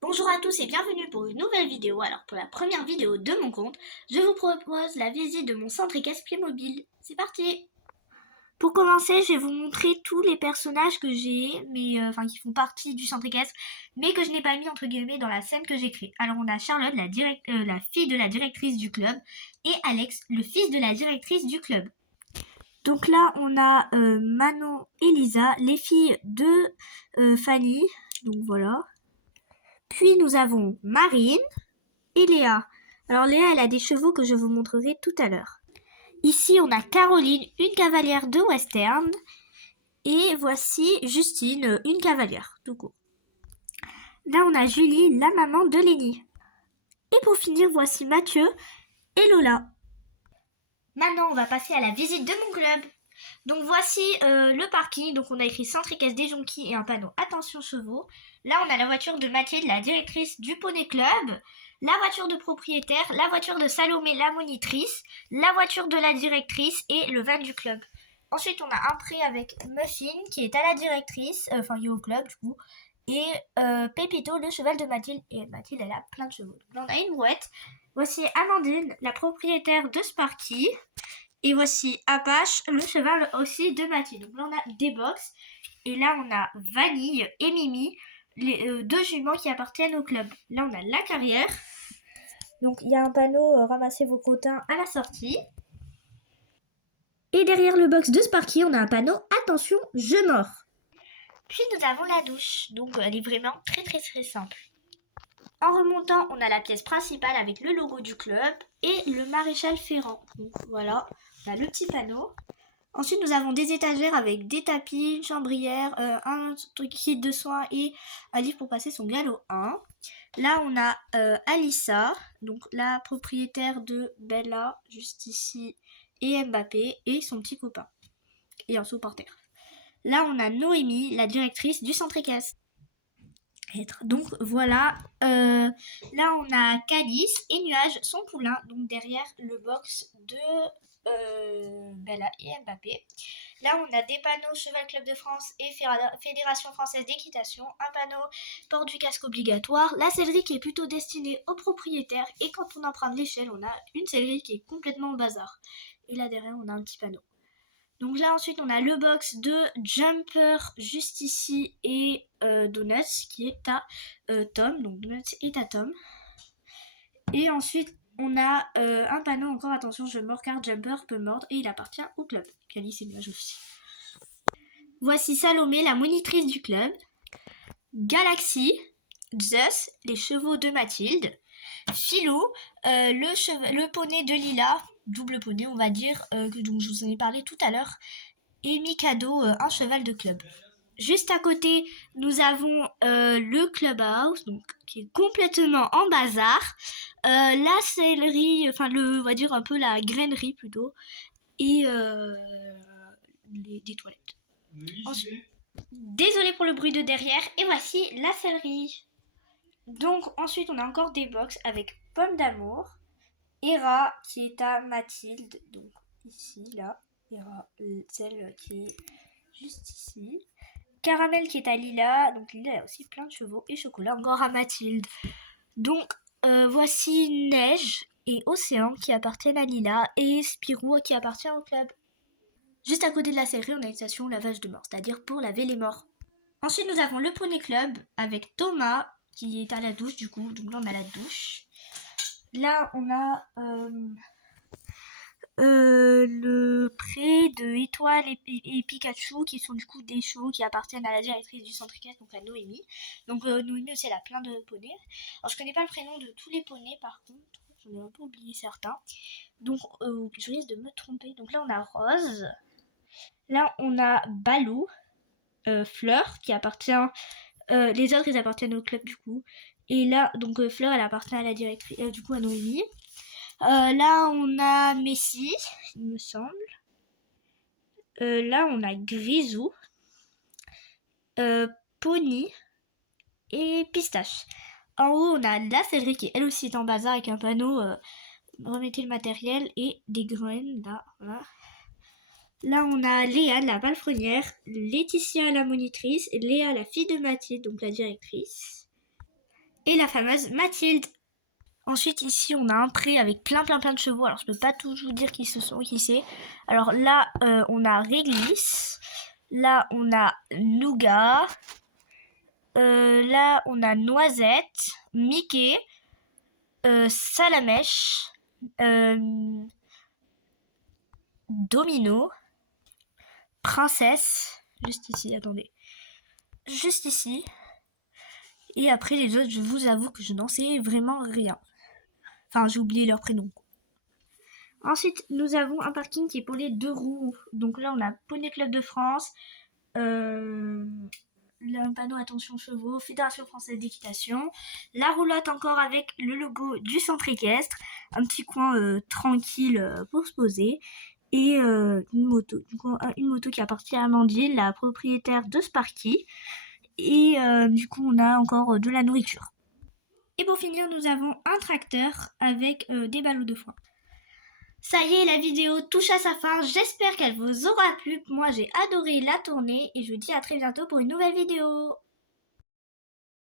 Bonjour à tous et bienvenue pour une nouvelle vidéo. Alors pour la première vidéo de mon compte, je vous propose la visite de mon centre équestre Playmobil. C'est parti. Pour commencer, je vais vous montrer tous les personnages que j'ai, qui font partie du centre équestre, mais que je n'ai pas mis entre guillemets dans la scène que j'ai créée. Alors on a Charlotte, la fille de la directrice du club, et Alex, le fils de la directrice du club. Donc là, on a Manon et Lisa, les filles de Fanny. Donc voilà. Puis nous avons Marine et Léa. Alors Léa, elle a des chevaux que je vous montrerai tout à l'heure. Ici, on a Caroline, une cavalière de western. Et voici Justine, une cavalière, tout court. Là, on a Julie, la maman de Lénie. Et pour finir, voici Mathieu et Lola. Maintenant, on va passer à la visite de mon club. Donc voici le parking. Donc on a écrit Centre équestre des Jonquilles et un panneau Attention chevaux. Là, on a la voiture de Mathilde, la directrice du Poney Club. La voiture de propriétaire, la voiture de Salomé, la monitrice, la voiture de la directrice et le van du club. Ensuite, on a un prêt avec Muffin qui est à la directrice, il est au club du coup, et Pépito, le cheval de Mathilde. Et Mathilde, elle a plein de chevaux. Donc là, on a une brouette. Voici Amandine, la propriétaire de Sparky. Et voici Apache, le cheval aussi de Mathilde. Donc là, on a des box. Et là, on a Vanille et Mimi, les deux juments qui appartiennent au club. Là, on a la carrière. Donc, il y a un panneau ramassez vos crottins à la sortie. Et derrière le box de Sparky, on a un panneau attention, je mords. Puis nous avons la douche. Donc, elle est vraiment très simple. En remontant, on a la pièce principale avec le logo du club et le maréchal Ferrand. Donc voilà, on a le petit panneau. Ensuite, nous avons des étagères avec des tapis, une chambrière, un truc kit de soins et un livre pour passer son galop 1. Là, on a Alissa, donc la propriétaire de Bella, juste ici, et Mbappé, et son petit copain, et un supporter. Là, on a Noémie, la directrice du centre équestre. Donc voilà, là on a Calice et Nuage, son poulain, donc derrière le box de Bella et Mbappé. Là on a des panneaux Cheval Club de France et Fédération Française d'Équitation, un panneau port du casque obligatoire, la sellerie qui est plutôt destinée aux propriétaires et quand on emprunte l'échelle on a une sellerie qui est complètement au bazar. Et là derrière on a un petit panneau. Donc là ensuite on a le box de Jumper juste ici et Donuts qui est à Tom. Donc Donuts est à Tom. Et ensuite on a un panneau encore attention je mords car Jumper peut mordre et il appartient au club. Calice et Nuage aussi. Voici Salomé, la monitrice du club. Galaxy, Zeus, les chevaux de Mathilde. Philou, le poney de Lila, double poney on va dire, dont je vous en ai parlé tout à l'heure. Et Mikado, un cheval de club. Juste à côté, nous avons le clubhouse, donc qui est complètement en bazar. La sellerie, on va dire un peu la grainerie plutôt, et des toilettes. Ensuite, désolé pour le bruit de derrière, et voici la sellerie. Donc ensuite, on a encore des box avec Pomme d'amour, Hera qui est à Mathilde, donc ici, là, Hera, celle qui est juste ici. Caramel qui est à Lila, donc Lila a aussi plein de chevaux, et Chocolat encore à Mathilde. Donc voici Neige et Océan qui appartiennent à Lila, et Spirou qui appartient au club. Juste à côté de la sellerie, on a une station lavage de morts, c'est-à-dire pour laver les morts. Ensuite, nous avons le Poney Club avec Thomas qui est à la douche du coup, donc là on a la douche. Là on a le pré de Étoile et Pikachu qui sont du coup des chevaux qui appartiennent à la directrice du centre équestre, donc à Noémie. Donc Noémie aussi elle a plein de poneys. Alors je connais pas le prénom de tous les poneys par contre, j'en ai un peu oublié certains. Donc je risque de me tromper. Donc là on a Rose. Là on a Balou, Fleur qui appartient. Les autres ils appartiennent au club du coup. Et là donc Fleur elle appartient à la directrice du coup à Noémie. Là, on a Messi, il me semble. Là, on a Grisou, Pony et Pistache. En haut, on a la sellerie qui, elle aussi, est en bazar avec un panneau remettez le matériel et des graines. Là, voilà. Là, on a Léa, la palefrenière, Laetitia, la monitrice, Léa, la fille de Mathilde, donc la directrice. et la fameuse Mathilde. Ensuite, ici, on a un pré avec plein de chevaux. Alors, je peux pas tout vous dire qui c'est. Alors là, on a Réglisse. Là, on a Nougat. Là, on a Noisette, Mickey, Salamèche, Domino, Princesse. Juste ici, attendez. Juste ici. Et après, les autres, je vous avoue que je n'en sais vraiment rien. Enfin, j'ai oublié leur prénom. Ensuite, nous avons un parking qui est pour les 2 roues. Donc là, on a Poney Club de France, le panneau attention chevaux, Fédération française d'équitation, la roulotte encore avec le logo du centre équestre, un petit coin tranquille pour se poser, et une moto. Du coup, une moto qui appartient à Amandine, la propriétaire de Sparky. Et du coup, on a encore de la nourriture. Et pour finir, nous avons un tracteur avec des ballots de foin. Ça y est, la vidéo touche à sa fin. J'espère qu'elle vous aura plu. Moi, j'ai adoré la tourner et je vous dis à très bientôt pour une nouvelle vidéo.